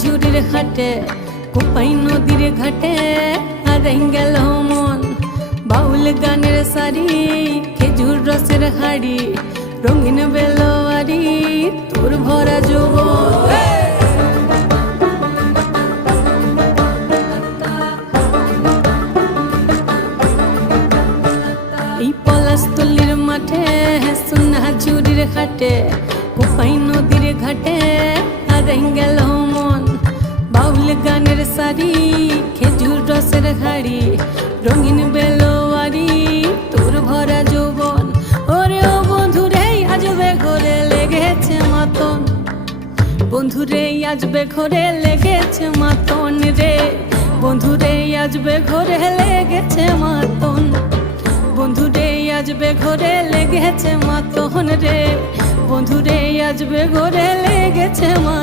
ঝুড়ির হাটে কোপাই নদীর ঘাটে হারাই গেল মন। বাউল গানের সারি খেজুর রসের হাড়ি রঙিন বেলোয়ারি তোর ভরা যৌবন। এই পলাশতলির মাঠে সোনা ঝুড়ির হাটে কোপাই নদীর ঘাটে হারাই গেল মন। বাউল গানের সারি খেজুর রসের হাড়ি রঙিন বেলোয়ারি তোর ভরা যৌবন। ওরে ও বন্ধুরে আজবে ঘরে লেগেছে মাতন, বন্ধুরে আজবে ঘরে লেগেছে মাতন রে, বন্ধুরে আজবে ঘরে লেগেছে মাতন, বন্ধুরে আজবে ঘরে লেগেছে মাতন রে, বন্ধুরে আজবে ঘরে লেগেছে মাতন।